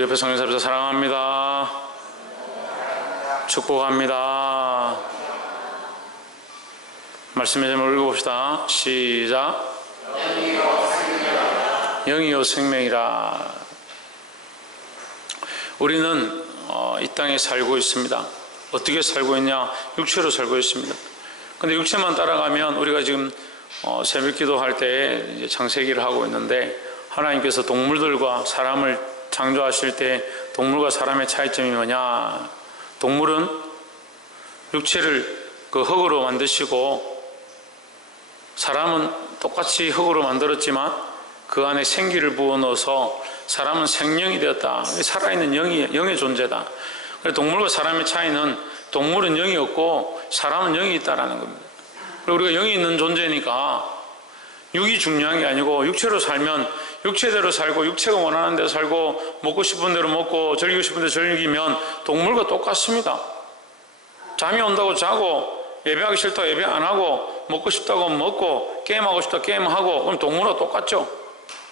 옆에 성령사님들 사랑합니다. 축복합니다. 말씀의 제목을 읽어봅시다. 시작. 영이요 생명이라. 우리는 이 땅에 살고 있습니다. 어떻게 살고 있냐? 육체로 살고 있습니다. 근데 육체만 따라가면 우리가 지금 새벽 기도할 때 창세기를 하고 있는데, 하나님께서 동물들과 사람을 창조하실 때 동물과 사람의 차이점이 뭐냐? 동물은 육체를 흙으로 만드시고, 사람은 똑같이 흙으로 만들었지만 그 안에 생기를 부어넣어서 사람은 생명이 되었다. 살아있는 영의 존재다. 그래서 동물과 사람의 차이는 동물은 영이 없고 사람은 영이 있다라는 겁니다. 그리고 우리가 영이 있는 존재니까 육이 중요한 게 아니고, 육체로 살면 육체대로 살고 육체가 원하는 대로 살고 먹고 싶은 대로 먹고 즐기고 싶은 대로 즐기면 동물과 똑같습니다. 잠이 온다고 자고, 예배하기 싫다고 예배 안 하고, 먹고 싶다고 먹고, 게임하고 싶다고 게임하고, 그럼 동물과 똑같죠.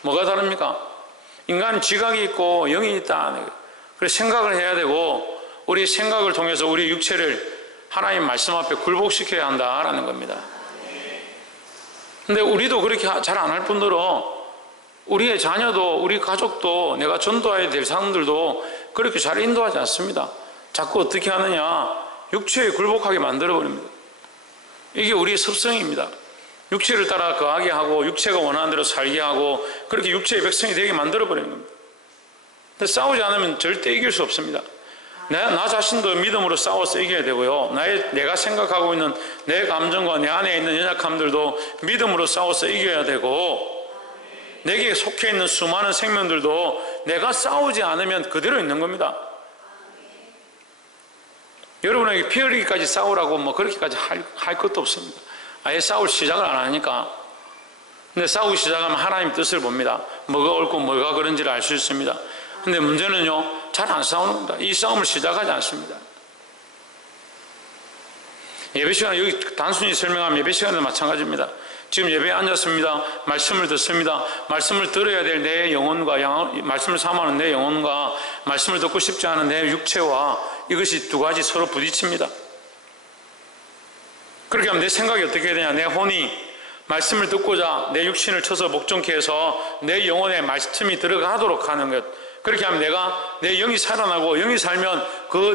뭐가 다릅니까? 인간은 지각이 있고 영이 있다. 그래서 생각을 해야 되고, 우리 생각을 통해서 우리 육체를 하나님 말씀 앞에 굴복시켜야 한다라는 겁니다. 근데 우리도 그렇게 잘 안 할 뿐더러 우리의 자녀도, 우리 가족도, 내가 전도해야 될 사람들도 그렇게 잘 인도하지 않습니다. 자꾸 어떻게 하느냐? 육체에 굴복하게 만들어버립니다. 이게 우리의 습성입니다. 육체를 따라 거하게 하고 육체가 원하는 대로 살게 하고, 그렇게 육체의 백성이 되게 만들어버리는 겁니다. 근데 싸우지 않으면 절대 이길 수 없습니다. 나 자신도 믿음으로 싸워서 이겨야 되고요, 내가 생각하고 있는 내 감정과 내 안에 있는 연약함들도 믿음으로 싸워서 이겨야 되고, 내게 속해 있는 수많은 생명들도 내가 싸우지 않으면 그대로 있는 겁니다. 여러분에게 피 흘리기까지 싸우라고 그렇게까지 할 것도 없습니다. 아예 싸울 시작을 안 하니까. 근데 싸우기 시작하면 하나님 뜻을 봅니다. 뭐가 옳고 뭐가 그런지를 알 수 있습니다. 근데 문제는요, 잘 안 싸우는 겁니다. 이 싸움을 시작하지 않습니다. 예배 시간, 여기 단순히 설명하면 예배 시간도 마찬가지입니다. 지금 예배에 앉았습니다. 말씀을 듣습니다. 말씀을 들어야 될 내 영혼과, 말씀을 삼아하는 내 영혼과 말씀을 듣고 싶지 않은 내 육체와, 이것이 두 가지 서로 부딪힙니다. 그렇게 하면 내 생각이 어떻게 되냐? 내 혼이 말씀을 듣고자 내 육신을 쳐서 목전케 해서 내 영혼에 말씀이 들어가도록 하는 것. 그렇게 하면 내 영이 살아나고, 영이 살면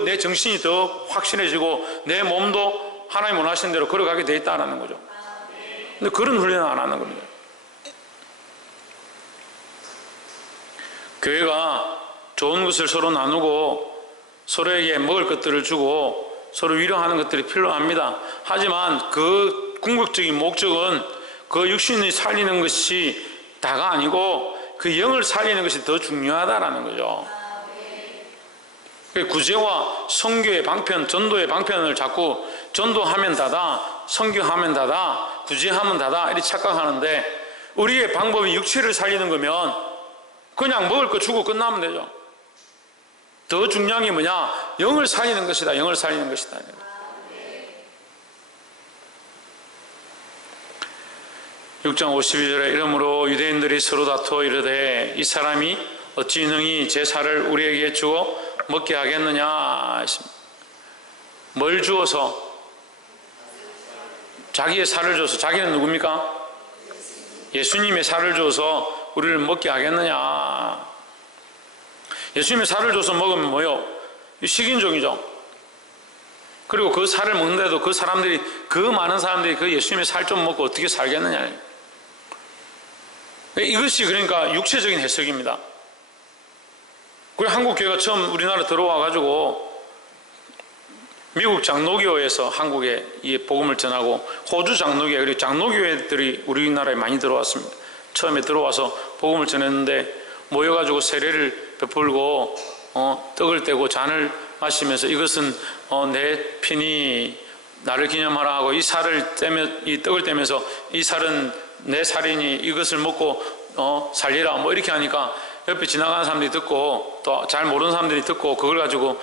내 정신이 더 확실해지고 내 몸도 하나님 원하시는 대로 걸어가게 돼 있다는 거죠. 근데 그런 훈련을 안 하는 겁니다. 교회가 좋은 것을 서로 나누고 서로에게 먹을 것들을 주고 서로 위로하는 것들이 필요합니다. 하지만 그 궁극적인 목적은 그 육신이 살리는 것이 다가 아니고 그 영을 살리는 것이 더 중요하다라는 거죠. 구제와 선교의 방편, 전도의 방편을 자꾸 전도하면 다다, 선교하면 다다, 구제하면 다다 이렇게 착각하는데, 우리의 방법이 육체를 살리는 거면 그냥 먹을 거 주고 끝나면 되죠. 더 중요한 게 뭐냐? 영을 살리는 것이다. 영을 살리는 것이다. 6장 52절에 이러므로 유대인들이 서로 다투어 이르되 이 사람이 어찌 능히 제 살을 우리에게 주어 먹게 하겠느냐. 뭘 주어서? 자기의 살을 줘서. 자기는 누굽니까? 예수님의 살을 줘서 우리를 먹게 하겠느냐. 예수님의 살을 줘서 먹으면 뭐요? 식인종이죠. 그리고 그 살을 먹는데도 그 많은 사람들이 그 예수님의 살 좀 먹고 어떻게 살겠느냐. 이것이 그러니까 육체적인 해석입니다. 그리고 한국교회가 처음 우리나라 들어와가지고 미국 장로교에서 한국에 이 복음을 전하고, 호주 장로교회, 그리고 장로교회들이 우리나라에 많이 들어왔습니다. 처음에 들어와서 복음을 전했는데 모여가지고 세례를 베풀고 떡을 떼고 잔을 마시면서 이것은 내 피니 나를 기념하라 하고, 이 떡을 떼면서 이 살은 내 살이니 이것을 먹고 살리라 이렇게 하니까 옆에 지나가는 사람들이 듣고 또 잘 모르는 사람들이 듣고 그걸 가지고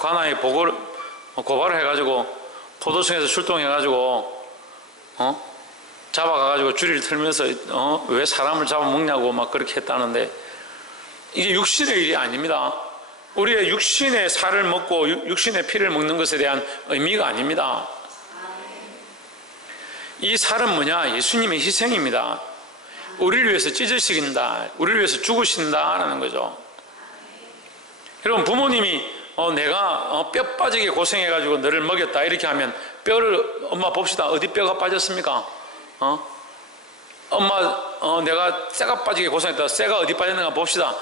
관아에 고발을 해가지고 포도청에서 출동해가지고 잡아가가지고 줄이를 틀면서 왜 사람을 잡아먹냐고 그렇게 했다는데, 이게 육신의 일이 아닙니다. 우리의 육신의 살을 먹고 육신의 피를 먹는 것에 대한 의미가 아닙니다. 이 살은 뭐냐? 예수님의 희생입니다. 우리를 위해서 찢으신다, 우리를 위해서 죽으신다라는 거죠. 여러분, 부모님이 내가 뼈 빠지게 고생해가지고 너를 먹였다 이렇게 하면 뼈를, 엄마 봅시다, 어디 뼈가 빠졌습니까? 엄마 내가 쇠가 빠지게 고생했다, 쇠가 어디 빠졌는가 봅시다.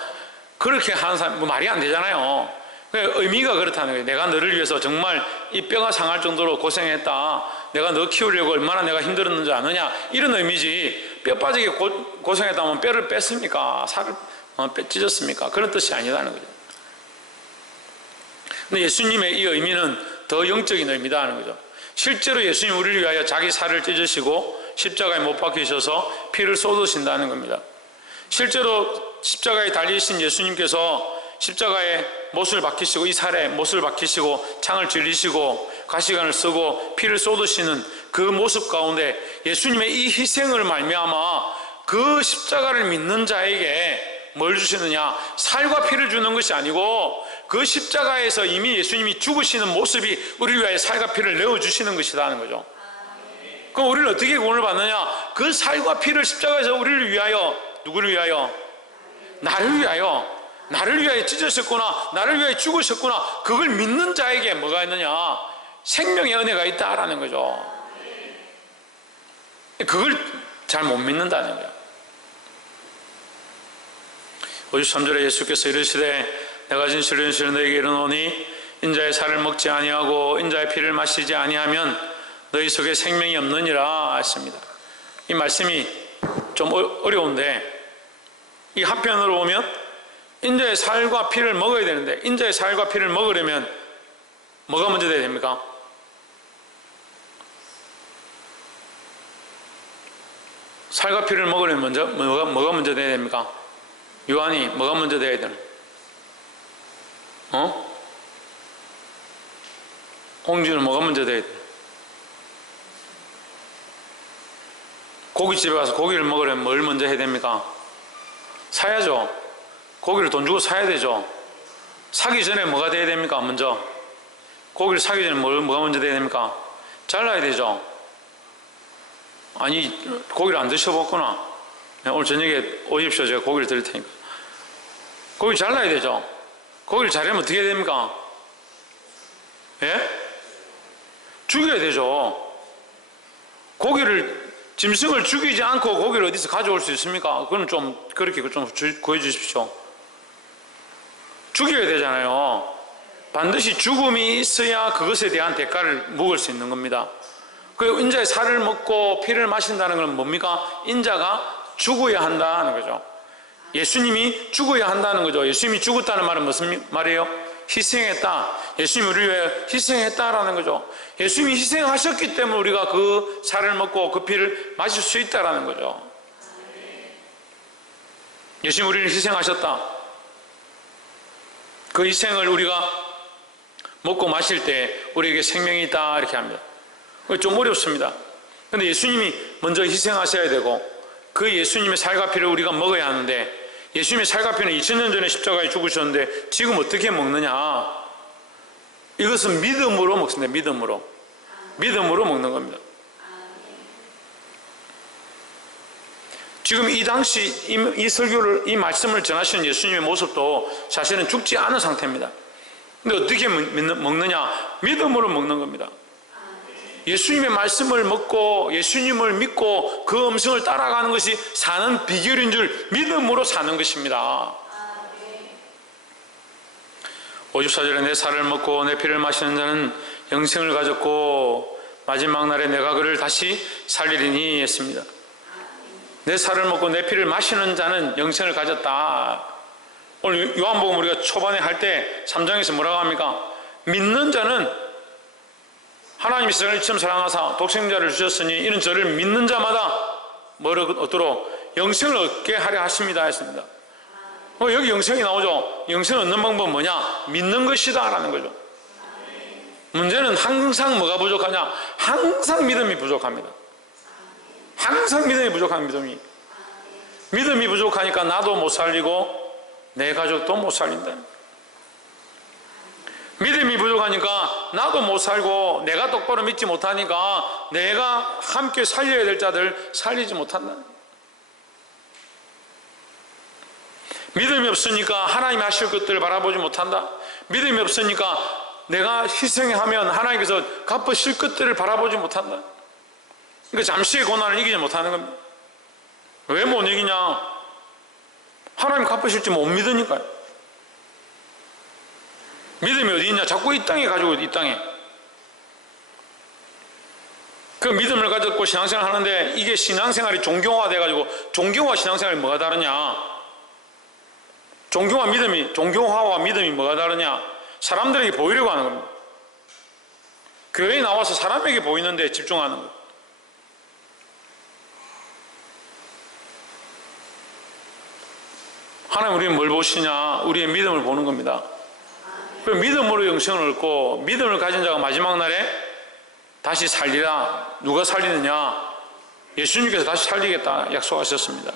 그렇게 하는 사람 뭐 말이 안 되잖아요. 의미가 그렇다는 거예요. 내가 너를 위해서 정말 이 뼈가 상할 정도로 고생했다, 내가 너 키우려고 얼마나 내가 힘들었는지 아느냐, 이런 의미지. 뼈 빠지게 고생했다면 뼈를 뺐습니까? 살을 찢었습니까? 그런 뜻이 아니라는 거죠. 근데 예수님의 이 의미는 더 영적인 의미다는 거죠. 실제로 예수님 우리를 위하여 자기 살을 찢으시고 십자가에 못 박히셔서 피를 쏟으신다는 겁니다. 실제로 십자가에 달리신 예수님께서 십자가에 못을 박히시고, 이 살에 못을 박히시고 창을 찔리시고 가시관을 쓰고 피를 쏟으시는 그 모습 가운데 예수님의 이 희생을 말미암아 그 십자가를 믿는 자에게 뭘 주시느냐? 살과 피를 주는 것이 아니고 그 십자가에서 이미 예수님이 죽으시는 모습이 우리를 위하여 살과 피를 내어주시는 것이라는 거죠. 그럼 우리를 어떻게 구원을 받느냐? 그 살과 피를 십자가에서 우리를 위하여, 누구를 위하여? 나를 위하여, 나를 위하여 찢으셨구나, 나를 위하여 죽으셨구나, 그걸 믿는 자에게 뭐가 있느냐? 생명의 은혜가 있다라는 거죠. 그걸 잘 못 믿는다는 거예요. 53절에 예수께서 이르시되 내가 진실로 진실로 너희에게 이르노니 인자의 살을 먹지 아니하고 인자의 피를 마시지 아니하면 너희 속에 생명이 없느니라 하십니다. 이 말씀이 좀 어려운데, 이 한편으로 보면 인자의 살과 피를 먹어야 되는데, 인자의 살과 피를 먹으려면 뭐가 먼저 돼야 됩니까? 살과 피를 먹으려면 먼저 뭐가 먼저 돼야 됩니까? 요한이 뭐가 먼저 돼야 되나? 홍준은 뭐가 먼저 돼야 되나? 고깃집에 가서 고기를 먹으려면 뭘 먼저 해야 됩니까? 사야죠. 고기를 돈 주고 사야 되죠. 사기 전에 뭐가 돼야 됩니까? 먼저 고기를 사기 전에 뭐가 먼저 돼야 됩니까? 잘라야 되죠. 아니, 고기를 안 드셔봤구나. 오늘 저녁에 오십시오. 제가 고기를 드릴 테니까. 고기를 잘라야 되죠. 고기를 자르면 어떻게 해야 됩니까? 예? 죽여야 되죠. 고기를, 짐승을 죽이지 않고 고기를 어디서 가져올 수 있습니까? 그건 좀 그렇게 좀 구해 주십시오. 죽여야 되잖아요. 반드시 죽음이 있어야 그것에 대한 대가를 묵을 수 있는 겁니다. 그 인자의 살을 먹고 피를 마신다는 건 뭡니까? 인자가 죽어야 한다는 거죠. 예수님이 죽어야 한다는 거죠. 예수님이 죽었다는 말은 무슨 말이에요? 희생했다. 예수님이 우리를 위해 희생했다라는 거죠. 예수님이 희생하셨기 때문에 우리가 그 살을 먹고 그 피를 마실 수 있다라는 거죠. 예수님이 우리를 희생하셨다. 그 희생을 우리가 먹고 마실 때 우리에게 생명이 있다 이렇게 합니다. 좀 어렵습니다. 그런데 예수님이 먼저 희생하셔야 되고 그 예수님의 살과 피를 우리가 먹어야 하는데, 예수님의 살과 피는 2000년 전에 십자가에 죽으셨는데 지금 어떻게 먹느냐? 이것은 믿음으로 먹습니다. 믿음으로 먹는 겁니다. 지금 이 당시 이 설교를, 이 말씀을 전하시는 예수님의 모습도 사실은 죽지 않은 상태입니다. 근데 어떻게 먹느냐? 믿음으로 먹는 겁니다. 예수님의 말씀을 먹고 예수님을 믿고 그 음성을 따라가는 것이 사는 비결인 줄 믿음으로 사는 것입니다. 54절에 내 살을 먹고 내 피를 마시는 자는 영생을 가졌고 마지막 날에 내가 그를 다시 살리리니 했습니다. 내 살을 먹고 내 피를 마시는 자는 영생을 가졌다. 오늘 요한복음 우리가 초반에 할 때 3장에서 뭐라고 합니까? 믿는 자는 하나님이 세상을 이처럼 사랑하사 독생자를 주셨으니 이는 저를 믿는 자마다 뭐를 얻도록 영생을 얻게 하려 하십니다 했습니다. 여기 영생이 나오죠. 영생을 얻는 방법은 뭐냐? 믿는 것이다 라는 거죠. 문제는 항상 뭐가 부족하냐? 항상 믿음이 부족합니다. 항상 믿음이 부족한 믿음이 부족하니까 나도 못 살리고 내 가족도 못 살린다. 믿음이 부족하니까 나도 못 살고 내가 똑바로 믿지 못하니까 내가 함께 살려야 될 자들 살리지 못한다. 믿음이 없으니까 하나님이 하실 것들을 바라보지 못한다. 믿음이 없으니까 내가 희생하면 하나님께서 갚으실 것들을 바라보지 못한다. 그러니까 잠시의 고난을 이기지 못하는 겁니다. 왜 못 이기냐? 하나님 갚으실지 못 믿으니까요. 믿음이 어디 있냐? 자꾸 이 땅에 가지고 있어, 이 땅에. 그 믿음을 가졌고 신앙생활 하는데 이게 신앙생활이 종교화 돼가지고 종교와 신앙생활이 뭐가 다르냐? 종교화와 믿음이 뭐가 다르냐? 사람들에게 보이려고 하는 겁니다. 교회에 나와서 사람에게 보이는데 집중하는 거예요. 하나님 우리는 뭘 보시냐? 우리의 믿음을 보는 겁니다. 그 믿음으로 영생을 얻고 믿음을 가진 자가 마지막 날에 다시 살리라. 누가 살리느냐? 예수님께서 다시 살리겠다 약속하셨습니다.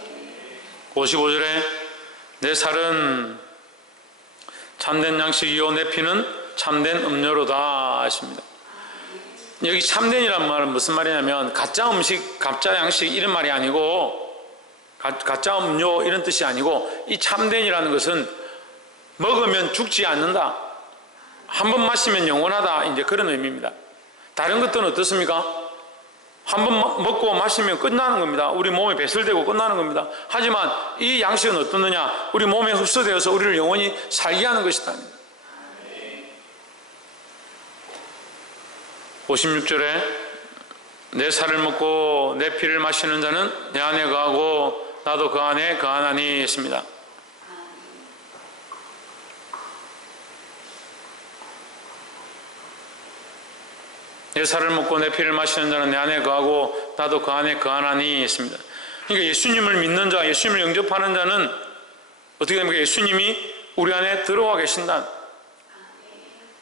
55절에 내 살은 참된 양식이요 내 피는 참된 음료로다 하십니다. 여기 참된이란 말은 무슨 말이냐면 가짜 음식, 가짜 양식 이런 말이 아니고 가짜 음료 이런 뜻이 아니고 이 참된이라는 것은 먹으면 죽지 않는다. 한 번 마시면 영원하다. 이제 그런 의미입니다. 다른 것들은 어떻습니까? 한 번 먹고 마시면 끝나는 겁니다. 우리 몸에 배설되고 끝나는 겁니다. 하지만 이 양식은 어떻느냐? 우리 몸에 흡수되어서 우리를 영원히 살게 하는 것이다. 56절에 내 살을 먹고 내 피를 마시는 자는 내 안에 거하고 나도 그 안에 거하나니 했습니다. 내 살을 먹고 내 피를 마시는 자는 내 안에 거하고 나도 그 안에 거하나니 했습니다. 그러니까 예수님을 믿는 자, 예수님을 영접하는 자는 어떻게 됩니까? 예수님이 우리 안에 들어와 계신다.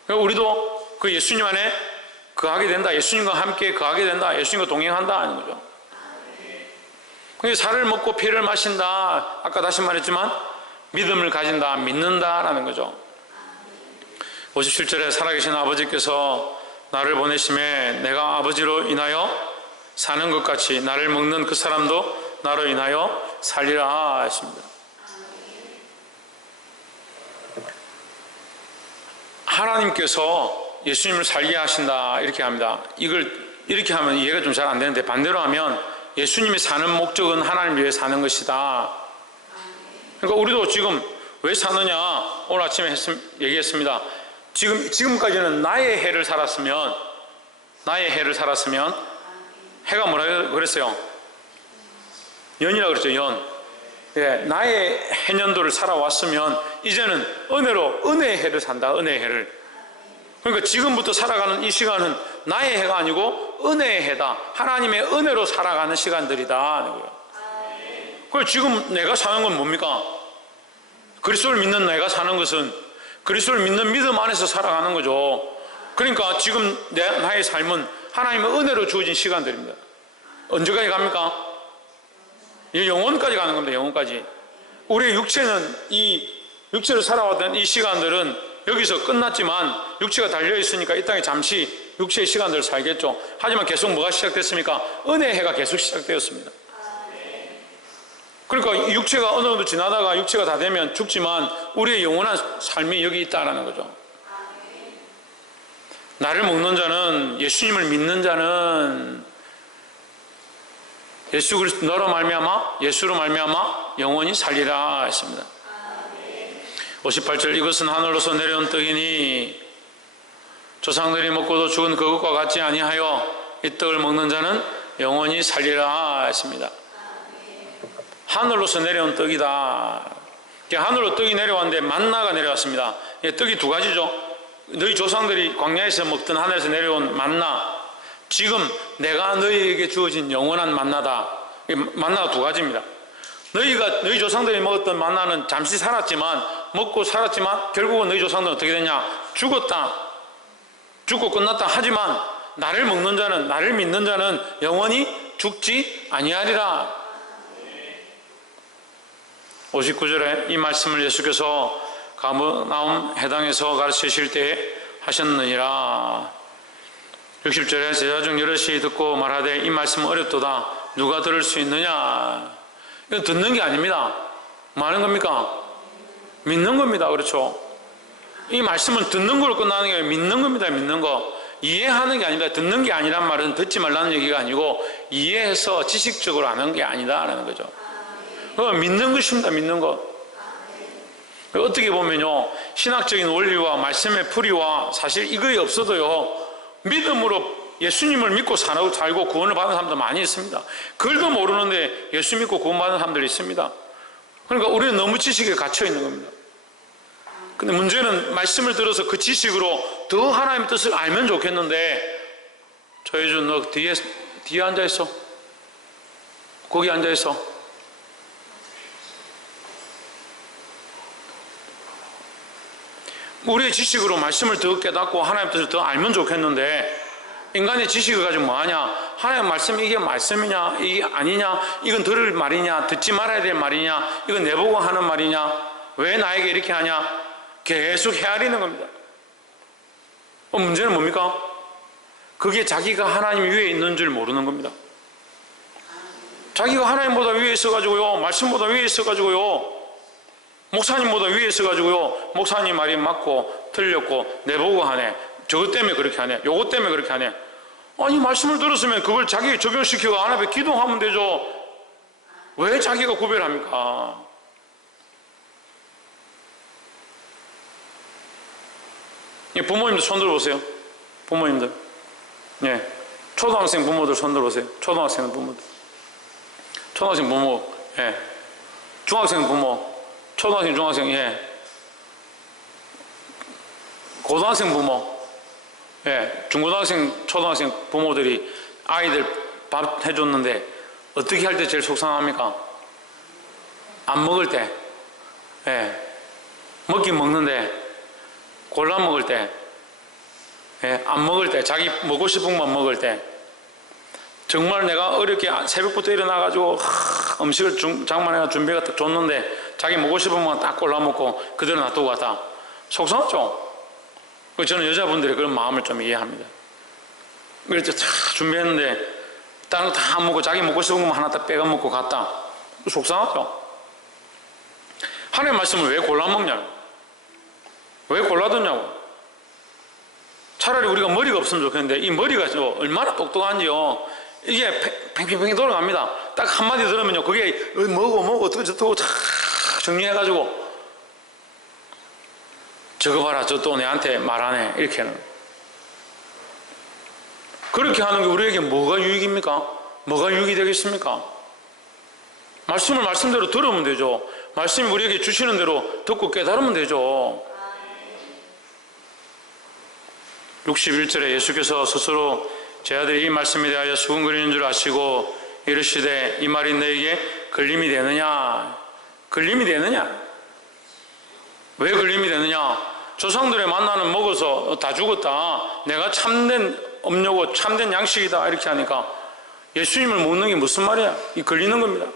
그러니까 우리도 그 예수님 안에 거하게 된다. 예수님과 함께 거하게 된다. 예수님과 동행한다 하는 거죠. 그러니까 살을 먹고 피를 마신다. 아까 다시 말했지만 믿음을 가진다, 믿는다라는 거죠. 57절에 살아계신 아버지께서 나를 보내심에 내가 아버지로 인하여 사는 것 같이 나를 먹는 그 사람도 나로 인하여 살리라 하십니다. 하나님께서 예수님을 살게 하신다 이렇게 합니다. 이걸 이렇게 하면 이해가 좀 잘 안 되는데 반대로 하면 예수님이 사는 목적은 하나님을 위해 사는 것이다. 그러니까 우리도 지금 왜 사느냐? 오늘 아침에 얘기했습니다. 지금까지는 나의 해를 살았으면 해가 뭐라 그랬어요? 연이라고 그랬죠. 연. 예, 나의 해년도를 살아왔으면 이제는 은혜의 해를 산다. 은혜의 해를. 그러니까 지금부터 살아가는 이 시간은 나의 해가 아니고 은혜의 해다. 하나님의 은혜로 살아가는 시간들이다. 그래서 지금 내가 사는 건 뭡니까? 그리스도를 믿는 내가 사는 것은 그리스도를 믿는 믿음 안에서 살아가는 거죠. 그러니까 지금 나의 삶은 하나님의 은혜로 주어진 시간들입니다. 언제까지 갑니까? 영원까지 가는 겁니다. 영원까지. 우리의 육체는 이 육체로 살아왔던 이 시간들은 여기서 끝났지만 육체가 달려있으니까 이 땅에 잠시 육체의 시간들을 살겠죠. 하지만 계속 뭐가 시작됐습니까? 은혜의 해가 계속 시작되었습니다. 그러니까 육체가 어느 정도 지나다가 육체가 다 되면 죽지만 우리의 영원한 삶이 여기 있다는 거죠. 나를 먹는 자는, 예수님을 믿는 자는 예수 그리스도 너로 말미암아 예수로 말미암아 영원히 살리라 했습니다. 58절 이것은 하늘로서 내려온 떡이니 조상들이 먹고도 죽은 그것과 같지 아니하여 이 떡을 먹는 자는 영원히 살리라 했습니다. 하늘로서 내려온 떡이다. 하늘로 떡이 내려왔는데 만나가 내려왔습니다. 떡이 두 가지죠. 너희 조상들이 광야에서 먹던 하늘에서 내려온 만나, 지금 내가 너희에게 주어진 영원한 만나다. 만나가 두 가지입니다. 너희 조상들이 먹었던 만나는 잠시 먹고 살았지만 결국은 너희 조상들은 어떻게 됐냐? 죽었다. 죽고 끝났다. 하지만 나를 먹는 자는, 나를 믿는 자는 영원히 죽지 아니하리라. 59절에 이 말씀을 예수께서 가버나움 해당에서 가르치실 때에 하셨느니라. 60절에 제자 중 여럿이 듣고 말하되 이 말씀은 어렵도다. 누가 들을 수 있느냐. 이건 듣는 게 아닙니다. 뭐 하는 겁니까? 믿는 겁니다. 그렇죠? 이 말씀은 듣는 걸로 끝나는 게 아니라 믿는 겁니다. 믿는 거. 이해하는 게 아닙니다. 듣는 게 아니란 말은 듣지 말라는 얘기가 아니고 이해해서 지식적으로 아는 게 아니다라는 거죠. 믿는 것입니다. 믿는 것. 어떻게 보면요, 신학적인 원리와 말씀의 풀이와 사실 이거에 없어도요, 믿음으로 예수님을 믿고 살고 구원을 받은 사람도 많이 있습니다. 그걸도 모르는데 예수 믿고 구원받은 사람들이 있습니다. 그러니까 우리는 너무 지식에 갇혀 있는 겁니다. 근데 문제는 말씀을 들어서 그 지식으로 더 하나님의 뜻을 알면 좋겠는데, 조혜준 너 뒤에 앉아있어. 거기 앉아있어. 우리의 지식으로 말씀을 더 깨닫고 하나님의 뜻을 더 알면 좋겠는데, 인간의 지식을 가지고 뭐하냐? 하나님의 말씀이 이게 말씀이냐 이게 아니냐, 이건 들을 말이냐 듣지 말아야 될 말이냐, 이건 내보고 하는 말이냐, 왜 나에게 이렇게 하냐, 계속 헤아리는 겁니다. 문제는 뭡니까? 그게 자기가 하나님 위에 있는 줄 모르는 겁니다. 자기가 하나님보다 위에 있어가지고요, 말씀보다 위에 있어가지고요, 목사님보다 위에 있어가지고요, 목사님 말이 맞고 틀렸고 내보고 하네, 저것 때문에 그렇게 하네, 요것 때문에 그렇게 하네. 아니, 말씀을 들었으면 그걸 자기에 적용시키고 하나님께 기도하면 되죠. 왜 자기가 구별합니까? 부모님들 손 들어보세요. 부모님들. 예. 초등학생 부모들 손 들어보세요. 초등학생 부모들. 초등학생 부모. 예. 중학생 부모. 초등학생, 중학생. 예. 고등학생 부모. 예. 중고등학생, 초등학생 부모들이 아이들 밥 해줬는데 어떻게 할 때 제일 속상합니까? 안 먹을 때. 예. 먹긴 먹는데 골라 먹을 때, 예, 안 먹을 때, 자기 먹고 싶은 것만 먹을 때, 정말 내가 어렵게 새벽부터 일어나가지고 음식을 장만해가 준비가 딱 줬는데 자기 먹고 싶은 것만 딱 골라 먹고 그대로 놔두고 갔다. 속상하죠? 저는 여자분들의 그런 마음을 좀 이해합니다. 그래서 다 준비했는데 다른 거 다 안 먹고 자기 먹고 싶은 것만 하나 딱 빼가 먹고 갔다. 속상하죠? 하나님의 말씀을 왜 골라 먹냐고. 왜 골라뒀냐고. 차라리 우리가 머리가 없으면 좋겠는데 이 머리가 얼마나 똑똑한지요. 이게 팽팽팽 돌아갑니다. 딱 한마디 들으면요, 그게 뭐고 어떻게 저쩌고 다 정리해가지고 저거 봐라, 저 또 내한테 말하네, 이렇게 하는. 그렇게 하는 게 우리에게 뭐가 유익입니까? 뭐가 유익이 되겠습니까? 말씀을 말씀대로 들으면 되죠. 말씀이 우리에게 주시는 대로 듣고 깨달으면 되죠. 61절에 예수께서 스스로 제 아들이 이 말씀에 대하여 수군거리는 줄 아시고 이르시되 이 말이 너에게 걸림이 되느냐? 걸림이 되느냐? 왜 걸림이 되느냐? 조상들의 만나는 먹어서 다 죽었다, 내가 참된 음료고 참된 양식이다, 이렇게 하니까 예수님을 묻는 게 무슨 말이야? 이 걸리는 겁니다.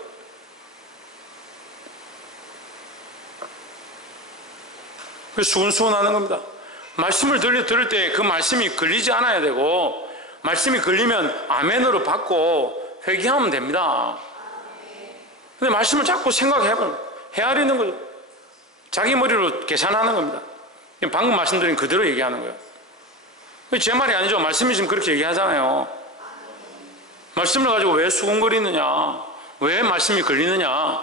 수근수근 하는 겁니다. 말씀을 들을 때 그 말씀이 걸리지 않아야 되고, 말씀이 걸리면 아멘으로 받고 회개하면 됩니다. 근데 말씀을 자꾸 생각해보면 헤아리는 거죠. 자기 머리로 계산하는 겁니다. 방금 말씀드린 그대로 얘기하는 거예요. 제 말이 아니죠. 말씀이 지금 그렇게 얘기하잖아요. 말씀을 가지고 왜 수군거리느냐, 왜 말씀이 걸리느냐,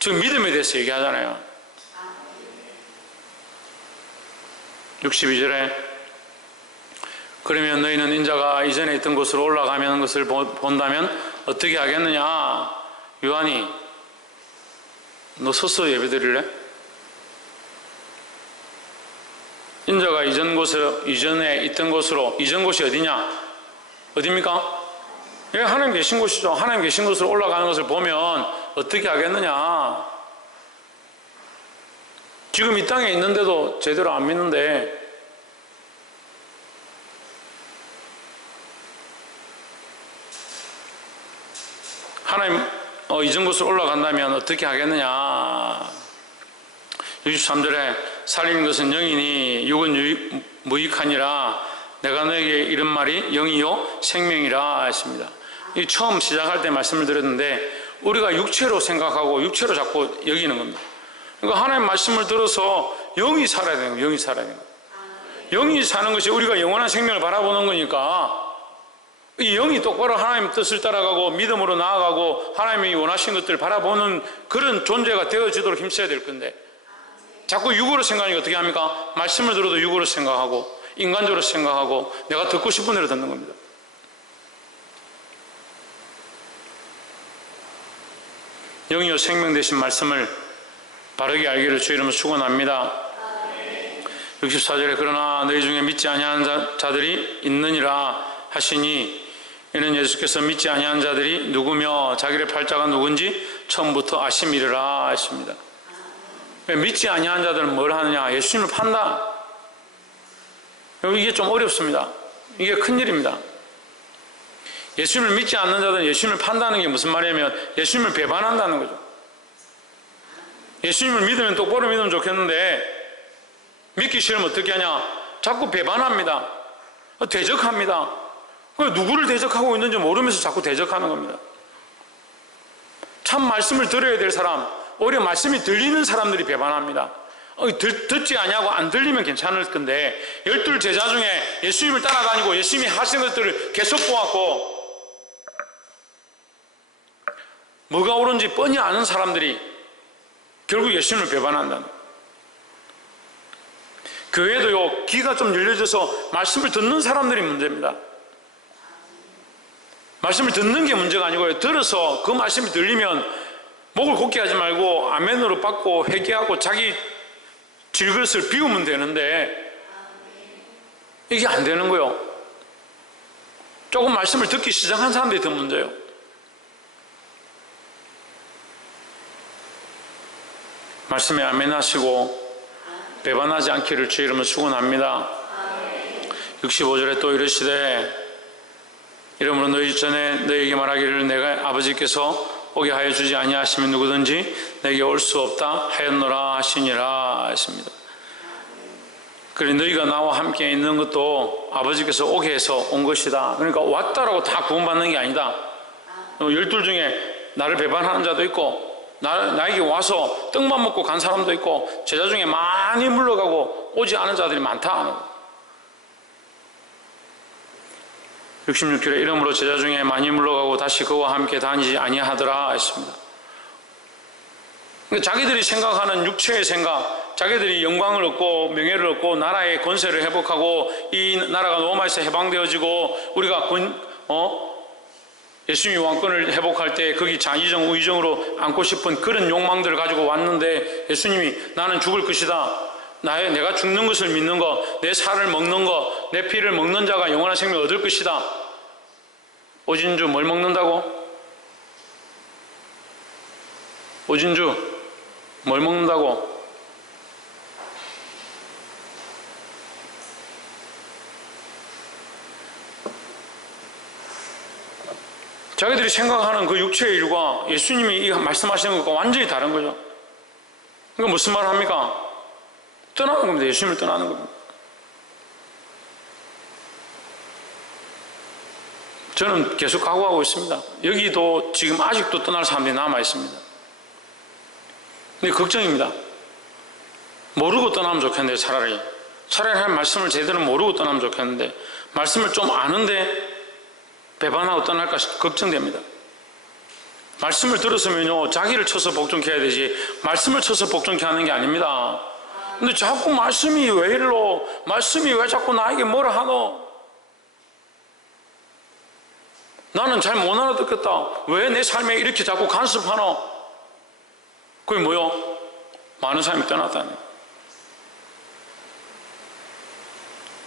지금 믿음에 대해서 얘기하잖아요. 62절에 그러면 너희는 인자가 이전에 있던 곳으로 올라가는 것을 본다면 어떻게 하겠느냐? 요한이, 너 서서 예배 드릴래? 인자가 이전에 있던 곳으로, 이전 곳이 어디냐? 어디입니까? 여기 하나님 계신 곳이죠. 하나님 계신 곳으로 올라가는 것을 보면 어떻게 하겠느냐? 지금 이 땅에 있는데도 제대로 안 믿는데, 하나님 이전 곳으로 올라간다면 어떻게 하겠느냐. 63절에 살리는 것은 영이니 육은 무익하니라. 내가 너에게 이런 말이 영이요 생명이라 했습니다. 이 처음 시작할 때 말씀을 드렸는데 우리가 육체로 생각하고 육체로 자꾸 여기는 겁니다. 그러니까 하나님 말씀을 들어서 영이 살아야 되는 거예요. 영이 살아야 되는 거예요. 영이 사는 것이 우리가 영원한 생명을 바라보는 거니까 이 영이 똑바로 하나님 뜻을 따라가고 믿음으로 나아가고 하나님이 원하신 것들을 바라보는 그런 존재가 되어지도록 힘써야 될 건데 자꾸 육으로 생각하니까 어떻게 합니까? 말씀을 들어도 육으로 생각하고 인간적으로 생각하고 내가 듣고 싶은 대로 듣는 겁니다. 영이요 생명 되신 말씀을 바르게 알기를 주 이름으로 축원합니다. 64절에 그러나 너희 중에 믿지 아니하는 자들이 있느니라 하시니 이는 예수께서 믿지 아니하는 자들이 누구며 자기의 팔자가 누군지 처음부터 아심이라 했습니다. 믿지 아니하는 자들은 뭘 하느냐? 예수님을 판다. 이게 좀 어렵습니다. 이게 큰일입니다. 예수님을 믿지 않는 자들은 예수님을 판다는 게 무슨 말이냐면 예수님을 배반한다는 거죠. 예수님을 믿으면 똑바로 믿으면 좋겠는데 믿기 싫으면 어떻게 하냐? 자꾸 배반합니다. 대적합니다. 누구를 대적하고 있는지 모르면서 자꾸 대적하는 겁니다. 참 말씀을 들어야 될 사람, 오히려 말씀이 들리는 사람들이 배반합니다. 듣지 아니하고 안 들리면 괜찮을 건데 12 제자 중에 예수님을 따라다니고 예수님이 하신 것들을 계속 보았고 뭐가 옳은지 뻔히 아는 사람들이 결국 예수님을 배반한다는 거예요. 교회도요 귀가 좀 열려져서 말씀을 듣는 사람들이 문제입니다. 말씀을 듣는 게 문제가 아니고요, 들어서 그 말씀이 들리면 목을 곧게 하지 말고 아멘으로 받고 회개하고 자기 질그릇을 비우면 되는데 이게 안 되는 거예요. 조금 말씀을 듣기 시작한 사람들이 더 문제예요. 말씀에 아멘 하시고 배반하지 않기를 주 이름으로 축원합니다. 65절에 또 이르시되 이러므로 너희 전에 너희에게 말하기를 내가 아버지께서 오게 하여 주지 아니하시면 누구든지 내게 올 수 없다 하였노라 하시니라 했습니다. 그래 너희가 나와 함께 있는 것도 아버지께서 오게 해서 온 것이다. 그러니까 왔다라고 다 구원받는 게 아니다. 12 중에 나를 배반하는 자도 있고 나에게 와서 떡만 먹고 간 사람도 있고 제자 중에 많이 물러가고 오지 않은 자들이 많다. 66절에 이러므로 제자 중에 많이 물러가고 다시 그와 함께 다니지 아니하더라 했습니다. 그러니까 자기들이 생각하는 육체의 생각, 자기들이 영광을 얻고 명예를 얻고 나라의 권세를 회복하고 이 나라가 로마에서 해방되어지고 우리가 예수님이 왕권을 회복할 때 거기 자의정 우의정으로 앉고 싶은 그런 욕망들을 가지고 왔는데 예수님이 나는 죽을 것이다, 내가 죽는 것을 믿는 것, 내 살을 먹는 것, 내 피를 먹는 자가 영원한 생명을 얻을 것이다. 오진주 뭘 먹는다고? 오진주 뭘 먹는다고? 자기들이 생각하는 그 육체의 일과 예수님이 말씀하시는 것과 완전히 다른 거죠. 그러니까 무슨 말을 합니까? 떠나는 겁니다. 예수님을 떠나는 겁니다. 저는 계속 각오하고 있습니다. 여기도 지금 아직도 떠날 사람들이 남아 있습니다. 근데 걱정입니다. 모르고 떠나면 좋겠는데 차라리 하나님 말씀을 제대로 모르고 떠나면 좋겠는데 말씀을 좀 아는데 배반하고 떠날까 걱정됩니다. 말씀을 들었으면요 자기를 쳐서 복종케 해야 되지 말씀을 쳐서 복종케 하는 게 아닙니다. 근데 자꾸 말씀이 왜 이러노? 말씀이 왜 자꾸 나에게 뭐라 하노? 나는 잘 못 알아듣겠다. 왜 내 삶에 이렇게 자꾸 간섭하노? 그게 뭐요? 많은 사람이 떠났다니.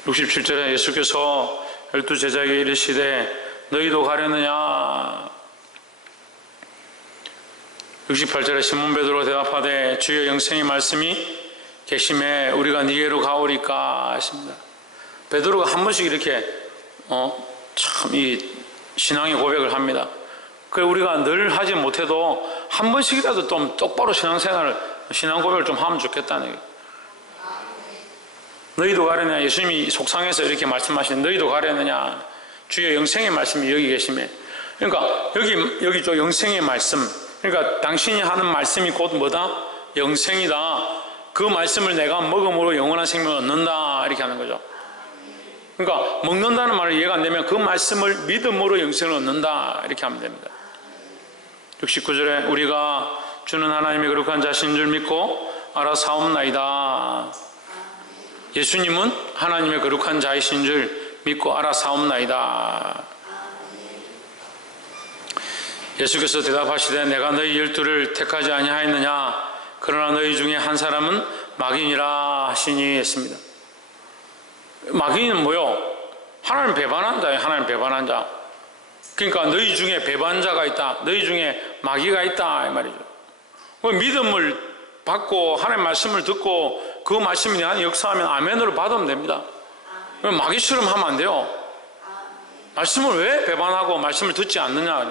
67절에 예수께서 12 제자에게 이르시되 너희도 가려느냐? 68절에 시몬 베드로가 대답하되 주여 영생의 말씀이 계심에 우리가 니게로 가오리까 하십니다. 베드로가 한 번씩 이렇게 참 이 신앙의 고백을 합니다. 그래 우리가 늘 하지 못해도 한 번씩이라도 좀 똑바로 신앙생활을, 신앙 고백을 좀 하면 좋겠다는 얘기예요. 너희도 가려느냐, 예수님이 속상해서 이렇게 말씀하시는, 너희도 가려느냐, 주의 영생의 말씀이 여기 계시면, 그러니까 여기 저 영생의 말씀, 그러니까 당신이 하는 말씀이 곧 뭐다? 영생이다. 그 말씀을 내가 먹음으로 영원한 생명을 얻는다, 이렇게 하는 거죠. 그러니까 먹는다는 말을 이해가 안 되면 그 말씀을 믿음으로 영생을 얻는다, 이렇게 하면 됩니다. 69절에 우리가 주는 하나님의 거룩한 자신인 줄 믿고 알아사옵나이다. 예수님은 하나님의 거룩한 자이신 줄 믿고 알아사옵나이다. 예수께서 대답하시되 내가 너희 12를 택하지 아니하였느냐, 그러나 너희 중에 한 사람은 마귀니라 하시니 했습니다. 마귀는 뭐요? 하나님 배반한 자예요. 하나님 배반한 자. 그러니까 너희 중에 배반자가 있다, 너희 중에 마귀가 있다, 이 말이죠. 믿음을 받고 하나님 말씀을 듣고 그 말씀이 내 안에 역사하면 아멘으로 받으면 됩니다. 마귀처럼 하면 안 돼요. 말씀을 왜 배반하고 말씀을 듣지 않느냐.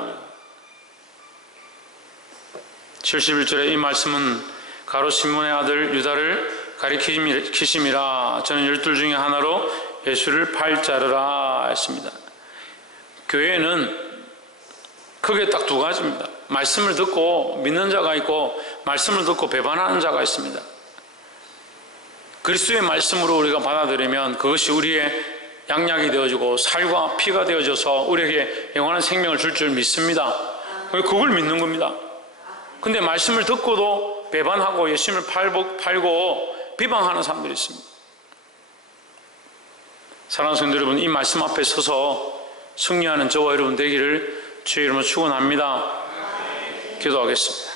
71절에 이 말씀은 가롯 시몬의 아들 유다를 가리키심이라. 저는 12 중에 하나로 예수를 팔자르라 했습니다. 교회는 크게 딱 두 가지입니다. 말씀을 듣고 믿는 자가 있고 말씀을 듣고 배반하는 자가 있습니다. 그리스도의 말씀으로 우리가 받아들이면 그것이 우리의 양약이 되어지고 살과 피가 되어져서 우리에게 영원한 생명을 줄 줄 믿습니다. 그걸 믿는 겁니다. 근데 말씀을 듣고도 배반하고 예수님을 팔고 비방하는 사람들이 있습니다. 사랑하는 성도 여러분, 이 말씀 앞에 서서 승리하는 저와 여러분 되기를 주의 이름으로 축원합니다. 기도하겠습니다.